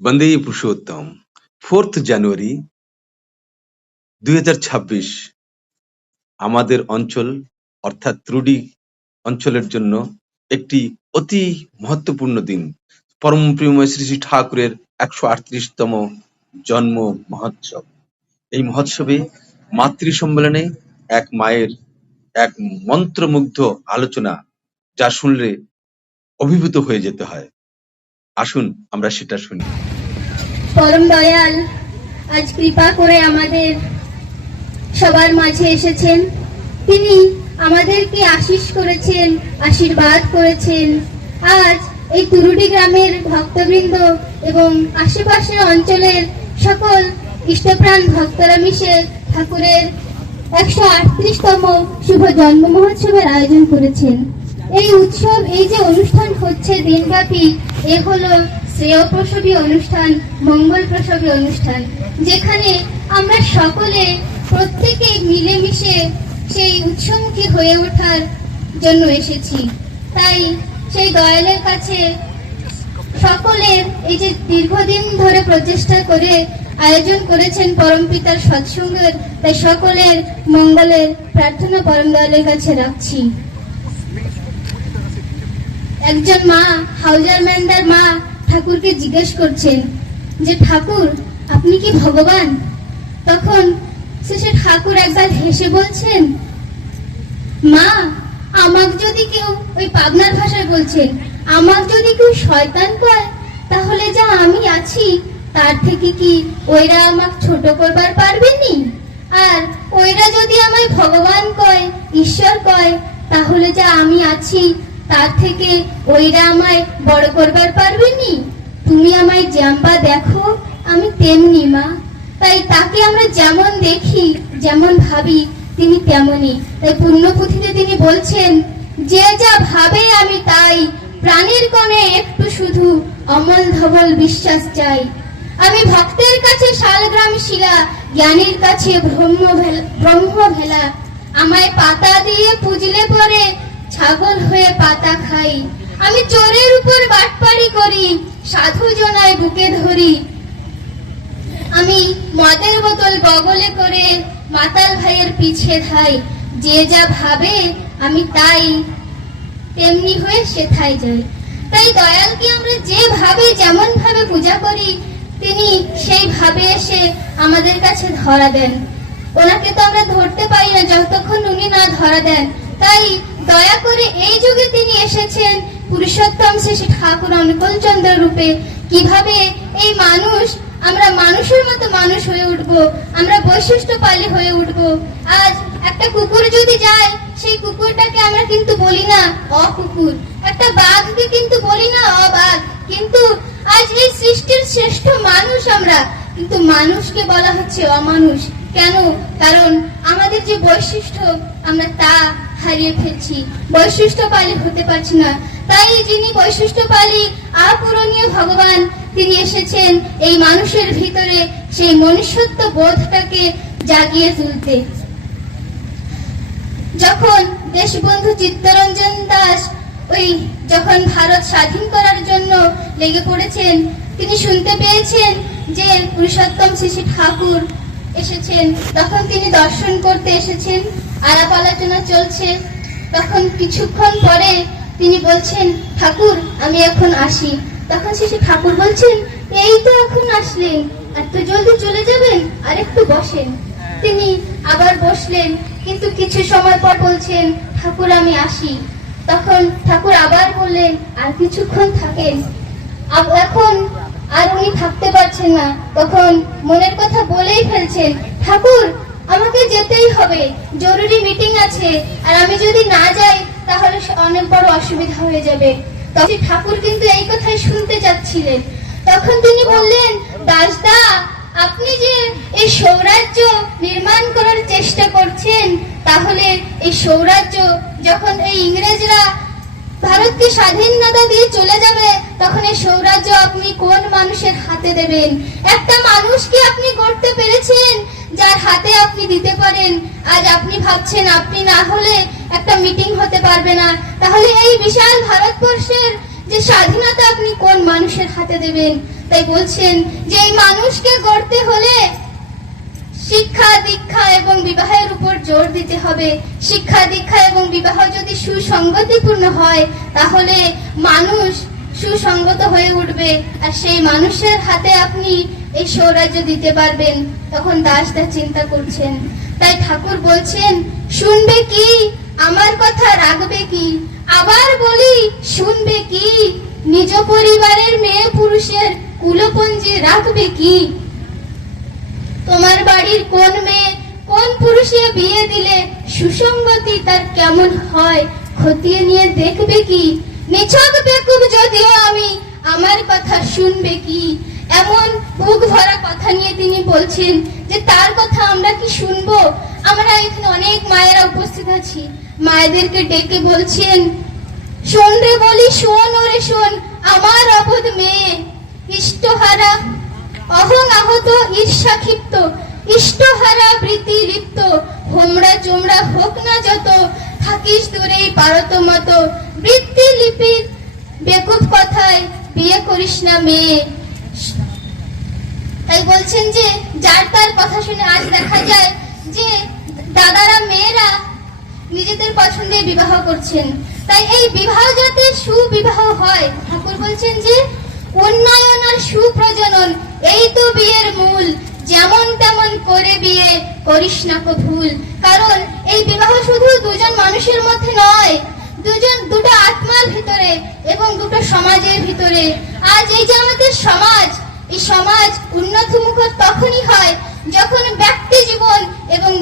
বন্দে Purushottam. 4th জানুয়ারি 2026 আমাদের অঞ্চল অর্থাৎ ত্রুডি অঞ্চলের জন্য একটি অতি মহত্বপূর্ণ দিন। পরম প্রেমময় শ্রী শ্রী ঠাকুরের 138তম জন্ম মহোৎসব। এই মহোৎসবে মাতৃ সম্মেলনে এক মায়ের এক মন্ত্রমুগ্ধ আলোচনা, যা শুনলে অভিভূত হয়ে যেতে হয়। আসুন আমরা সেটা শুনি। পরম দয়াল আজ কৃপা করে আমাদের সবার মাঝে এসেছেন। তিনি আমাদেরকে আশীষ করেছেন, আশীর্বাদ করেছেন। আজ এই তুরুডি গ্রামের ভক্তবৃন্দ এবং আশেপাশের অঞ্চলের সকল ইষ্টপ্রাণ ভক্তরা মিশে ঠাকুরের 138তম শুভ জন্ম মহোৎসবের আয়োজন করেছেন। এই উৎসব, এই যে অনুষ্ঠান হচ্ছে দিনব্যাপী, এ হলো শ্রেয় প্রসবী অনুষ্ঠান, মঙ্গল প্রসবী অনুষ্ঠান, যেখানে আমরা সকলে প্রত্যেকে মিলেমিশে সেই উৎসমুখী হয়ে ওঠার জন্য এসেছি। তাই সেই দয়ালের কাছে সকলের এই যে দীর্ঘদিন ধরে প্রচেষ্টা করে আয়োজন করেছেন পরম পিতার সৎসঙ্গের, তাই সকলের মঙ্গলের প্রার্থনা পরম দয়ালের কাছে রাখছি। একজন মা, হাউজার ম্যান্ডার মা, ঠাকুরকে জিজ্ঞেস করছেন যে ঠাকুর আপনি কি ভগবান? তখন শেষে ঠাকুর একবার হেসে বলছেন, মা আমাক যদি কেউ, ওই পাবনার ভাষায় বলছেন, আমাক যদি কেউ শয়তান কয়, তাহলে যা আমি আছি তার থেকে কি ওইরা আমাক ছোট করবার পারবেনি? আর ওইরা যদি আমায় ভগবান কয়, ঈশ্বর কয়, তাহলে যা আমি আছি তার থেকে ওইরা আমায় বড় করবার পারবেনি? তুমি আমায় যেমবা দেখো আমি তেমনি মা। তাই তাকে আমরা যেমন দেখি, যেমন ভাবি, তিনি তেমনই। তাই পুণ্যপুঁথিতে তিনি বলছেন, যে যা ভাবে আমি তাই, প্রাণীর কোণে একটু শুধু অমল ধবল বিশ্বাস চাই। আমি ভক্তের কাছে শালগ্রাম শিলা, জ্ঞানীর কাছে ব্রহ্ম ভেলা। আমায় পাতা দিয়ে পুজলে পরে ছাগল হয়ে পাতা খাই। আমি চোরের উপর বাটপাড়ি করি, সাধু জনায় বুকে ধরি। আমি মদের বোতল বগলে করে মাতাল ভাইয়ের পিছে ধাই। যে যা ভাবে আমি তাই, তেমনি হয়ে সেথায় যাই। তাই দয়ালকে আমরা যেভাবে যেমন ভাবে পূজা করি, তিনি সেই ভাবে এসে আমাদের কাছে ধরা দেন। ওনাকে তো আমরা ধরতে পারি না যতক্ষণ উনি না ধরা দেন। তাই দয়া করে এই যুগে তিনি এসেছেন পুরুষোত্তম শ্রী ঠাকুর অনুকূলচন্দ্র রূপে। কিভাবে এই মানুষ, আমরা মানুষের মতো মানুষ হয়ে উঠবো, আমরা বৈশিষ্ট্যপালী হয়ে উঠবো। আজ একটা কুকুর যদি যায়, সেই কুকুরটাকে আমরা কিন্তু বলি না অকুকুর, একটা বাঘকে কিন্তু বলি না অবাঘ। কিন্তু আজ এই সৃষ্টির শ্রেষ্ঠ মানুষ আমরা, কিন্তু মানুষকে বলা হচ্ছে অমানুষ। কেন? কারণ আমাদের যে বৈশিষ্ট্য, আমরা তা হারিয়ে ফেলছি, বৈশিষ্ট্যপালী হতে পারছি না। তাই যিনি বৈশিষ্ট্যপালী অপূরণীয় ভগবান, তিনি এসেছেন এই মানুষের ভিতরে সেই মনুষ্যত্ব বোধটাকে জাগিয়ে তুলতে। যখন দেশবন্ধু চিত্তরঞ্জন দাস যখন ভারত স্বাধীন করার জন্য লেগে পড়েছেন, তিনি শুনতে পেয়েছেন যে পুরুষোত্তম শ্রী শ্রী ঠাকুর এসেছেন। তখন তিনি দর্শন করতে এসেছেন, আলাপ আলোচনা চলছে। তখন কিছুক্ষণ পরে তিনি বলছেন, ঠাকুর আমি এখন আসি। তখন শ্রী ঠাকুর বলছেন, এই তো এখন আসলেন, এত জলদি চলে যাবেন? আর একটু বসেন। তিনি আবার বসলেন, কিন্তু কিছু সময় পর বলছেন, ঠাকুর আমি আসি। তখন ঠাকুর আবার বললেন, আর কিছুক্ষণ থাকেন। এখন আর উনি থাকতে পারছেন না, তখন মনের কথা বলেই ফেলছেন, ঠাকুর আমাকে যেতেই হবে, জরুরি মিটিং আছে, আর আমি যদি না যাই তাহলে অনেক বড় অসুবিধা হয়ে যাবে। তখন ঠাকুর কিন্তু এই কথাই শুনতে চাচ্ছিলেন। তখন তিনি বললেন, দাসদা আপনি যে এই সৌরাজ্য নির্মাণ করার চেষ্টা করছেন, তাহলে এই সৌরাজ্য যখন এই ইংরেজরা ভারতকে স্বাধীনতা দিয়ে চলে যাবে, তখন এই সৌরাজ্য আপনি কোন মানুষের হাতে দেবেন? একটা মানুষকে আপনি গড়তে পেরেছেন যার হাতে আপনি দিতে পারেন। আজ আপনি ভাবছেন আপনি না হলে একটা মিটিং হতে পারবে না, তাহলে এই বিশাল ভারতবর্ষের যে স্বাধীনতা আপনি কোন মানুষের হাতে দেবেন? তাই বলছেন যে এই মানুষকে গড়তে হলে শিক্ষা দীক্ষা এবং বিবাহের উপর জোর দিতে হবে। শিক্ষা দীক্ষা এবং বিবাহ যদি সুসঙ্গতিপূর্ণ হয় তাহলে মানুষ সুসঙ্গত হয়ে উঠবে, আর সেই মানুষের হাতে আপনি এই স্বরাজ্য দিতে পারবেন। তখন দাসদা চিন্তা করছেন, তাই ঠাকুর বলছেন, শুনবে কি আমার কথা, রাখবে কি? আবার বলি, শুনবে কি? নিজ পরিবারের মেয়ে পুরুষের কুলপঞ্জি রাখবে কি? তোমার বাড়ির কোন মেয়ে কোন পুরুষে বিয়ে দিলে সুসঙ্গতি তার কেমন হয় খতিয়ে নিয়ে দেখবে কি? নিছক বেকুব যদিও আমি, আমার কথা শুনবে কি? এমন বুক ভরা কথা নিয়ে তিনি বলছেন যে তার কথা আমরা কি শুনবো? আমরা এখানে অনেক মায়েরা উপস্থিত আছি, মায়েদেরকে ডেকে বলছেন, শোন রে বলি, শোন ওরে শোন, আমার অবোধ মেয়ে, ইষ্টহারা অহং আহত ঈর্ষা ক্ষিপ্ত, ইষ্টহারা বৃত্তি লিপ্ত, হোমরা চোমরা হোক না যত, থাকিস দূরেই পারত মতো, বৃত্তি লিপির বেকুব কথায় বিয়ে করিস না মেয়ে। তাই বলছেন যে যার তার কথা শুনে আজ দেখা যায় যে দাদারা মেয়েরা নিজেদের পছন্দে বিবাহ করছেন। তাই এই বিবাহ যাতে সুবিবাহ হয়, ঠাকুর বলছেন যে উন্নয়ন আর সুপ্রজনন এই তো বিয়ের মূল, যেমন তেমন করে বিয়ে করিস না কো ভুল। কারণ এই বিবাহ শুধু দুজন মানুষের মধ্যে নয়, দুটো আত্মার ভিতরে এবং দুটো সমাজের ভিতরে। আজ এই যে আমাদের সমাজ, এই সমাজ উন্নতিমুখ তখনই হয় যখন ব্যক্তি জীবন এবং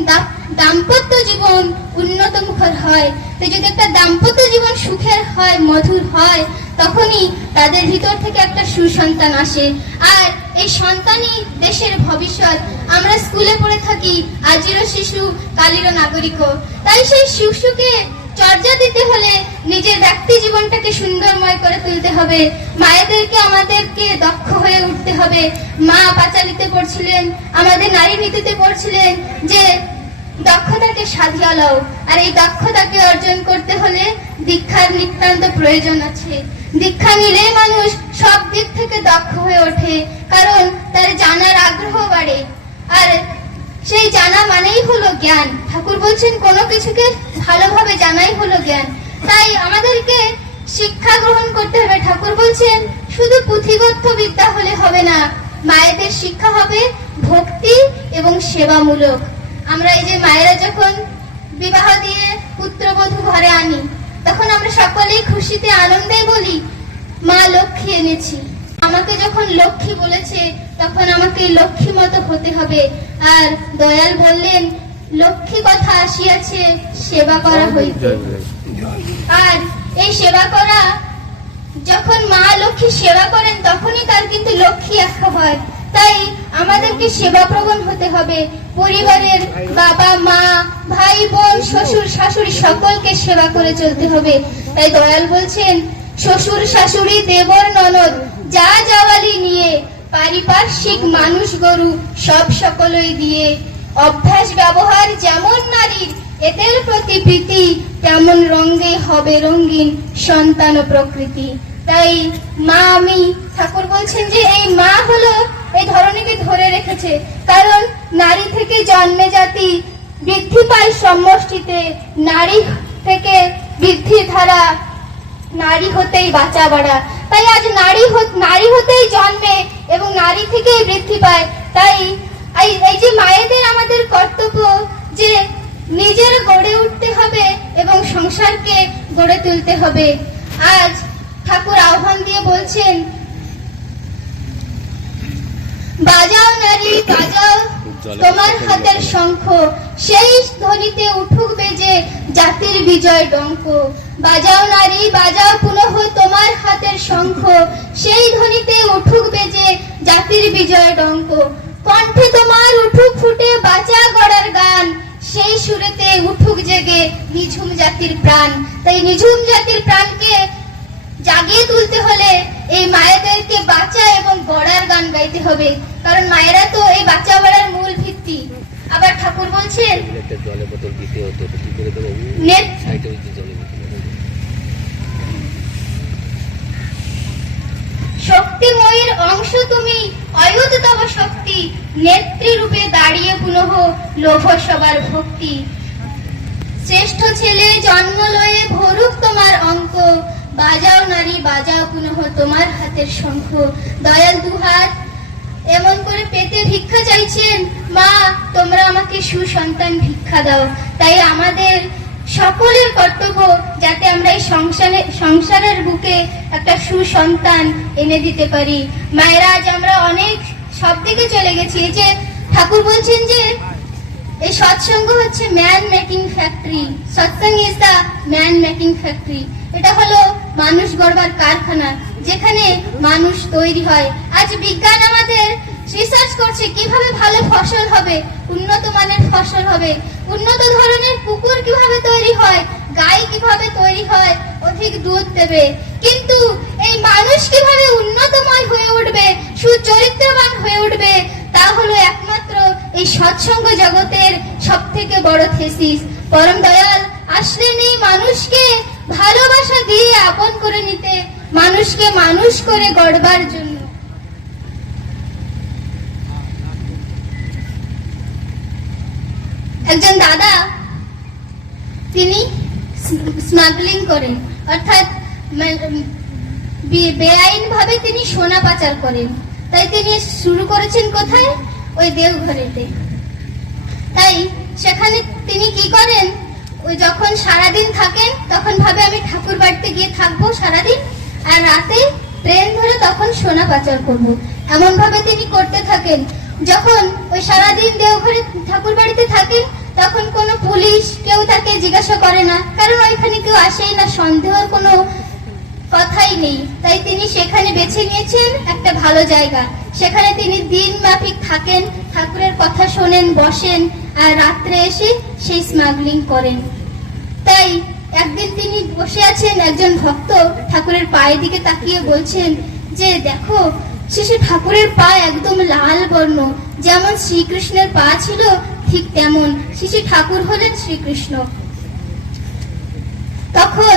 দাম্পত্য জীবন উন্নত মুখর হয়। তো যদি একটা দাম্পত্য জীবন সুখের হয়, মধুর হয়, তখনই তাদের ভিতর থেকে একটা সুসন্তান আসে। আর এই সন্তানই দেশের ভবিষ্যৎ। আমরা স্কুলে পড়ে থাকি, আজিরও শিশু কালিরও নাগরিক। তাই সেই শিশুকে চর্যা দিতে হলে নিজের ব্যক্তি জীবনটাকে সুন্দরময় করে তুলতে হবে। মায়েদেরকে আমাদেরকে দক্ষ হয়ে উঠতে হবে। মা পাঁচালীতে পড়ছিলেন, আমাদের নারী নীতিতে পড়ছিলেন যে দক্ষতাকে সাধিয়া লও। আর এই দক্ষতাকে অর্জন করতে হলে দীক্ষার নিতান্ত প্রয়োজন আছে। দীক্ষা নিলে মানুষ সব দিক থেকে দক্ষ হয়ে ওঠে, কারণ তার জানার আগ্রহ বাড়ে। আর সেই জানা মানেই হলো জ্ঞান। ঠাকুর বলছেন কোনো কিছুকে ভালোভাবে জানাই হলো জ্ঞান। তাই আমাদেরকে শিক্ষা গ্রহণ করতে হবে। ঠাকুর বলছেন শুধু পুঁথিগত বিদ্যা হলে হবে না, মায়েদের শিক্ষা হবে ভক্তি এবং সেবামূলক। আমরা এই যে মায়েরা যখন বিবাহ দিয়ে পুত্রবধূ ঘরে আনি, তখন আমরা সকলেই খুশিতে আনন্দে বলি, মা লক্ষ্মী এনেছি। আমাকে যখন লক্ষ্মী বলেছে তখন আমাকে লক্ষ্মী মতো হতে হবে। আর দয়াল বললেন, লক্ষ্মী কথা আসিয়াছে সেবা করা হইতে। আর এই সেবা করা, যখন মা লক্ষ্মী সেবা করেন তখনই তার কিন্তু লক্ষ্মী আখ্যা হয়। তাই আমাদেরকে সেবাপ্রবণ হতে হবে। পরিবারের বাবা মা ভাই বোন শ্বশুর শাশুড়ি সকলকে সেবা করে চলতে হবে। তাই দয়াল বলছেন, শ্বশুর শাশুড়ি দেবর ননদ যা যাওয়ালি নিয়ে, পারিপার্শ্বিক মানুষ গরু সব সকলই দিয়ে, অভ্যাস ব্যবহার যেমন নারীর এদের প্রতি প্রীতি, তেমন রঙ্গে হবে রঙ্গিন সন্তান ও প্রকৃতি। তাই মা আমি, ঠাকুর বলছেন যে এই মা হলো এই ধরনীকে ধরে রেখেছে। কারণ নারী থেকে জন্মে জাতি, বৃদ্ধি পায় সমষ্টিতে, নারী থেকে বৃদ্ধির ধারা, নারী হতেই বাঁচা বাড়া। তাই আজ নারী হতেই জন্মে এবং নারী থেকেই বৃদ্ধি পায়। তাই এই যে মায়েদের আমাদের কর্তব্য যে নিজের গড়ে উঠতে হবে এবং সংসারকে গড়ে তুলতে হবে। আজ ঠাকুর আহ্বান দিয়ে বলছেন, বাজাও নারী বাজাও তোমার হাতের শঙ্খ, সেই ধ্বনিতে উঠুক বেজে জাতির বিজয় ডঙ্ক। বাজাও নারী বাজাও পুনঃ তোমার হাতের শঙ্খ, সেই ধ্বনিতে উঠুক বেজে জাতির বিজয় ডঙ্ক। কণ্ঠে তোমার উঠুক ফুটে বাঁচা গড়ার গান, সেই সুরেতে উঠুক জেগে নিঝুম জাতির প্রাণ। তাই নিঝুম জাতির প্রাণকে জাগিয়ে তুলতে হলে এই মায়েদেরকে বাঁচা এবং গড়ার গান গাইতে হবে। কারণ মায়েরা তো এই বাঁচা গড়ার মূল ভিত্তি। আবার ঠাকুর বলছেন, শক্তিময়ের অংশ তুমি, অয়ুত তব শক্তি, নেত্রী রূপে দাঁড়িয়ে পুনঃ লোভ সবার ভক্তি। শ্রেষ্ঠ ছেলে জন্ম লয়ে ভরুক তোমার অঙ্ক, বাজাও নারী বাজাও পুনঃ তোমার হাতের শঙ্খ। দয়াল দুহাত এমন করে পেতে ভিক্ষা চাইছেন, মা তোমরা আমাকে সুসন্তান ভিক্ষা দাও। তাই আমাদের সকলের কর্তব্য যাতে আমরা এই সংসারের বুকে একটা সুসন্তান এনে দিতে পারি। মায়েরা আজ আমরা অনেক সব দিকে চলে গেছি। এই যে ঠাকুর বলছেন যে এই সৎসঙ্গ হচ্ছে man making factory, Satsang is the man making factory. এটা হলো মানুষ গড়বার কারখানা, যেখানে মানুষ তৈরি হয়। আজ বিজ্ঞান আমাদের রিসার্চ করছে কিভাবে ভালো ফসল হবে, উন্নত মানের ফসল হবে, উন্নত ধরনের পুকুর কিভাবে তৈরি হয়, গাই কিভাবে তৈরি হয়, অধিক দুধ দেবে। কিন্তু এই মানুষ কিভাবে উন্নতময় হয়ে উঠবে, সুচরিত্রবান হয়ে উঠবে, তা হলো একমাত্র এই সৎসঙ্গ জগতের সব থেকে বড় থেসিস। পরম দয়াল আসলেন এই মানুষকে ভালোবাসা দিয়ে আপন করে নিতে, মানুষকে মানুষ করে গড়বার জন্য। একজন দাদা, তিনি স্মাগলিং করেন, অর্থাৎ বেআইন ভাবে তিনি সোনা পাচার করেন। তাই তিনি শুরু করেছেন কোথায়? ওই দেওঘরেতে। তাই সেখানে তিনি কি করেন, ওই যখন সারাদিন থাকেন তখন ভাবে আমি ঠাকুর বাড়িতে গিয়ে থাকবো সারাদিন, আর রাতে ট্রেন ধরে তখন সোনা পাচার করব। এমন ভাবে তিনি করতে থাকেন। যখন ওই সারাদিন দেওঘরে ঠাকুর বাড়িতে থাকেন তখন কোনো পুলিশ কেউ তাকে জিজ্ঞাসা করে না, কারণ ওইখানে কেউ আসেই না, সন্দেহের কোনো কথাই নেই। তাই তিনি সেখানে বেছে নিয়েছেন একটা ভালো জায়গা, সেখানে তিনি দিন মাফিক থাকেন, ঠাকুরের কথা শোনেন, বসেন, আর রাত্রে এসে সেই স্মাগলিং করেন। তাই একদিন তিনি বসে আছেন, একজন ভক্ত ঠাকুরের পায়ের দিকে তাকিয়ে বলছেন যে দেখো শেষে ঠাকুরের পা একদম লাল বর্ণ, যেমন শ্রীকৃষ্ণের পা ছিল ঠিক তেমন, শেষে ঠাকুর হলেন শ্রীকৃষ্ণ। তখন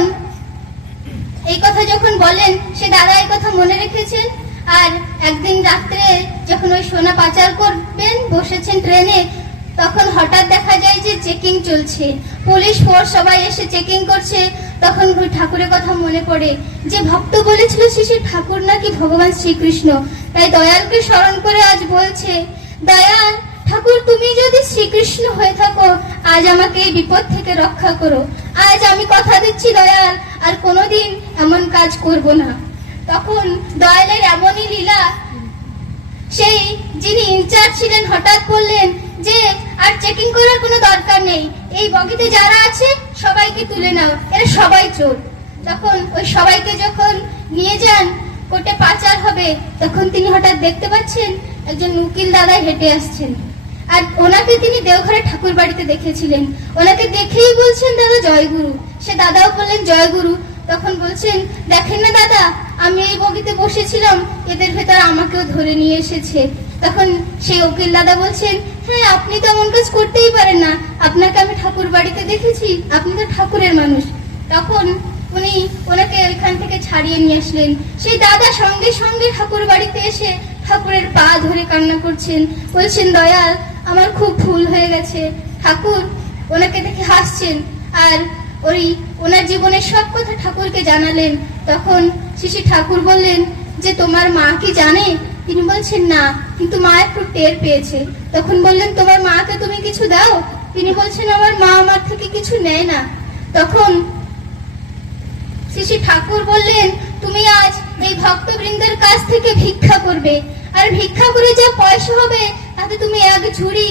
এই কথা যখন বলেন, সে দাদা এই কথা মনে রেখেছেন। আর একদিন রাত্রে যখন ওই সোনা পাচার করবেন, বসেছেন ট্রেনে, তখন হঠাৎ দেখা যায় যে চেকিং চলছে, পুলিশ ফোর্স সবাই এসে চেকিং করছে। তখন ওই ঠাকুরের কথা মনে পড়ে যে ভক্ত বলেছিল শিশির ঠাকুর নাকি ভগবান শ্রীকৃষ্ণ। তাই দয়ালকে স্মরণ করে আজ বলছে, দয়াল ঠাকুর তুমি যদি শ্রীকৃষ্ণ হয়ে থাকো, আজ আমাকে এই বিপদ থেকে রক্ষা করো। আজ আমি কথা দিচ্ছি দয়াল আর কোনোদিন এমন কাজ করব না। তখন দয়ালের এমনই লীলা, সেই যিনি ইনচার্জ ছিলেন হঠাৎ বললেন যে আর চেকিং করার কোনো দরকার নেই, এই বগিতে যারা আছে সবাইকে তুলে নাও, এরা সবাই চোর। তখন ওই সবাইকে যখন নিয়ে যান কোর্টে পাচার হবে, তখন তিনি হঠাৎ দেখতে পাচ্ছেন একজন উকিল দাদা হেঁটে আসছেন। আর ওনাকে তিনি দেওঘরে ঠাকুর বাড়িতে দেখেছিলেন। ওনাকে দেখেই বলছেন দাদা জয়গুরু। সে দাদাও বললেন জয়গুরু। তখন বলছেন দেখেন না দাদা, আমি এই বগিতে বসেছিলাম, এদের ভেতর আমাকেও ধরে নিয়ে এসেছে। তখন সেই উকিল দাদা বলছেন, হ্যাঁ আপনি তো এমন কাজ করতেই পারেন না, আপনাকে আমি ঠাকুর বাড়িতে দেখেছি, আপনি তো ঠাকুরের মানুষ। তখন উনি ওনাকে ওইখান থেকে ছাড়িয়ে নিয়ে আসলেন। সেই দাদা সঙ্গে সঙ্গে ঠাকুর বাড়িতে এসে ঠাকুরের পা ধরে কান্না করছেন, বলছেন দয়াল আমার খুব ভুল হয়ে গেছে। ঠাকুর ওনাকে দেখে হাসছেন আর ওনার জীবনের সব কথা ঠাকুরকে জানালেন। তখন শিশি ঠাকুর বললেন যে তোমার মা কি জানে? তিনি বলছেন না, কিন্তু মা একটু টের পেয়েছে। তখন বললেন তোমার মাকে তুমি কিছু দাও? তিনি বলছেন আমার মা আমার থেকে কিছু নেয় না। তখন শিশি ঠাকুর বললেন তুমি আজ এই ভক্তবৃন্দের কাছ থেকে ভিক্ষা করবে, আর ভিক্ষা করে যা পয়সা হবে তাতে তুমি এক ঝুড়ি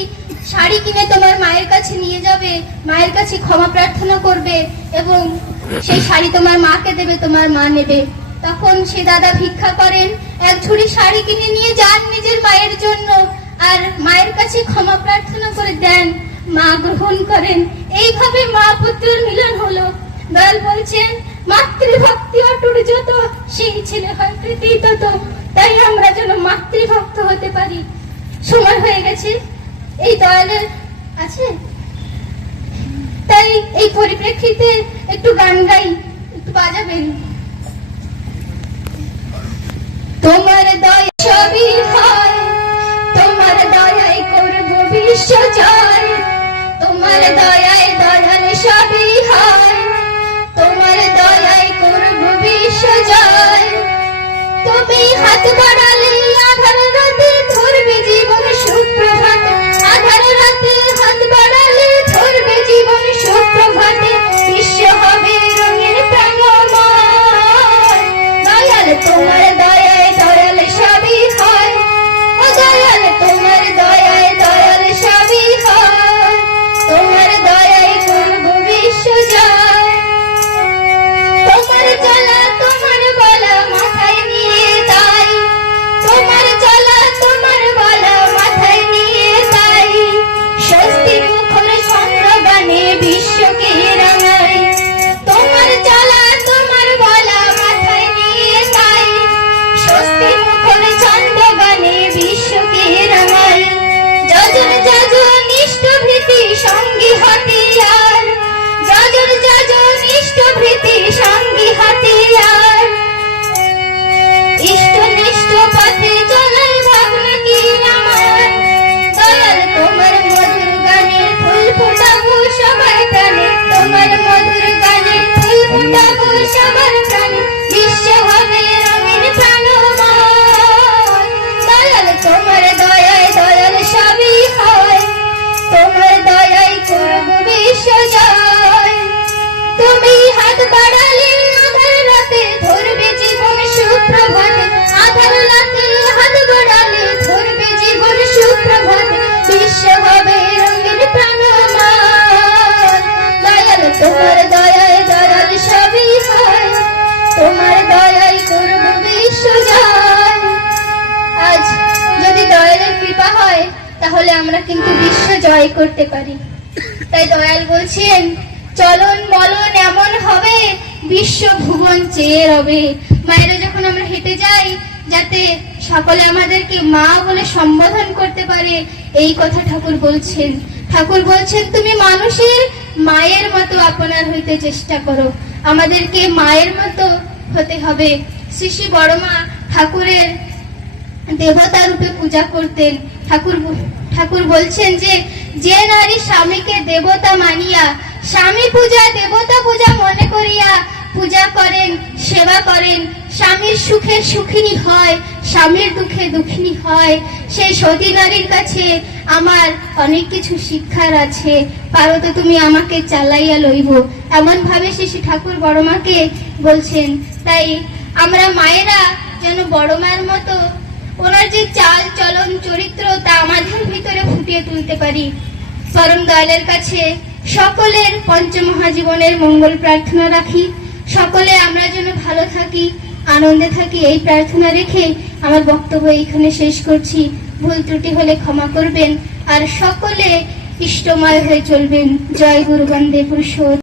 শাড়ি কিনে তোমার মায়ের কাছে নিয়ে যাবে, মায়ের কাছে ক্ষমা প্রার্থনা করবে এবং সেই শাড়ি তোমার মাকে দেবে, তোমার মা নেবে। তখন সে দাদা ভিক্ষা করেন, এক ঝুড়ি শাড়ি কিনে নিয়ে যান নিজের মায়ের জন্য, আর মায়ের কাছে ক্ষমা প্রার্থনা করে দেন, মা গ্রহণ করেন। এইভাবে মা পুত্রের মিলন হলো। দয়াল বলছেন মাতৃভক্তি অটুট যত, সেই ছেলে হয় কৃতি তত। তাই আমরা যেন মাতৃভক্ত হতে পারি। সময় হয়ে গেছে, এই দয়ালের আছে, তাই এই পরিপ্রেক্ষিতে একটু গান গাই, একটু বাজাবেন। তোমার দয়া সবই হয়, তোমার দয়ায় করব বিশ্ব জয়, তোমার দয়ায় দয়াল সবই হয়, তোমার দয়ায় করব বিশ্ব জয়। তুমি হাত বাড়ালে আধার রাতে ধরবে জীবন সুপ্রভাত, আধার রাতে হাত বাড়ালে ধরবে জীবন সুপ্রভাতে, বিশ্ব হবে রঙের প্রাণময়। দয়াল তোমার দয়ায় দয়াল সবই হয়, ও দয়াল তোমার দয়ায় দয়াল সবই হয়, তোমার দয়ায় করব বিশ্ব জয়। তোমার জ্বালা তোমার বলা মাথায় নিয়ে তাই, তোমার জ্বালা তোমার বলা মাথায় নিয়ে তাই, স্বস্তির মুখর চন্দ্রবাণে বিশ্বকে রাঙাই। তোমার জ্বালা তোমার বলা মাথায় নিয়ে তাই, স্বস্তির মুখর চন্দ্রবাণে বিশ্বকে রাঙাই। যজন যজন ইষ্টভৃতি সঙ্গী হাতিয়ার, যজন যজন ইষ্টভৃতি সঙ্গী হাতিয়ার, ইষ্টনিষ্ঠ পথে চলার ভাবনা কি আমার। দয়াল তোমার মধুর গানে ফুল ফোটাবো সবার প্রাণে, তোমার মধুর গানে ফুল ফোটাবো সবার প্রাণে, বিশ্ব হবে রঙিন প্রাণময়। দয়াল তোমার দয়ায় দয়াল সবই হয়, তোমার দয়ায় করব বিশ্ব জয়। তুমি হাত বাড়ালে আধার রাতে ধরবে জীবন সুপ্রভাতে, আধার রাতে হাত বাড়ালে ধরবে জীবন সুপ্রভাতে, বিশ্ব হবে রঙিন প্রাণময়। দয়াল তোমার দয়ায় দয়াল সবই হয়, তোমার দয়ায় করব বিশ্ব জয়। আজ যদি দয়ালের কৃপা হয় তাহলে আমরা কিন্তু বিশ্ব জয় করতে পারি। তাই দয়াল বলছেন, চলন বলন এমন হবে বিশ্ব ভুবন চেয়ে রবে। মায়েরা যখন আমরা হেঁটে যাই যাতে সকলে আমাদেরকে মা বলে সম্বোধন করতে পারে, এই কথা ঠাকুর বলছেন। ঠাকুর বলছেন তুমি মানুষের মায়ের মতো আপনার হইতে চেষ্টা করো, আমাদেরকে মায়ের মতো হতে হবে। শ্রী শ্রী বড়মা ঠাকুরের দেবতা রূপে পূজা করতেন। ঠাকুর বলছেন যে নারী স্বামীকে দেবতা মানিয়া, স্বামী পূজা দেবতা পূজা মনে করিয়া পূজা করেন, সেবা করেন, স্বামীর সুখে সুখিনী হয়, স্বামীর দুঃখে দুঃখিনী হয়, সেই সতী নারীর কাছে আমার অনেক কিছু শিক্ষার আছে, পারো তো তুমি আমাকে চালাইয়া লইব, এমন ভাবে শ্রী ঠাকুর বড়মাকে বলছেন। তাই আমরা মায়েরা যেন বড়মার মতো ওনার যে চাল চলন চরিত্র তা আমাদের ভিতরে ফুটিয়ে তুলতে পারি। পরম দয়ালের কাছে সকলের পঞ্চমহাজীবনের মঙ্গল প্রার্থনা রাখি, সকলে আমরা যেন ভালো থাকি, আনন্দে থাকি, এই প্রার্থনা রেখে আমার বক্তব্য এখানে শেষ করছি। ভুল ত্রুটি হলে ক্ষমা করবেন, আর সকলে ইষ্টময় হয়ে চলবেন। জয় গুরু বন্দে পুরুষোত্তম।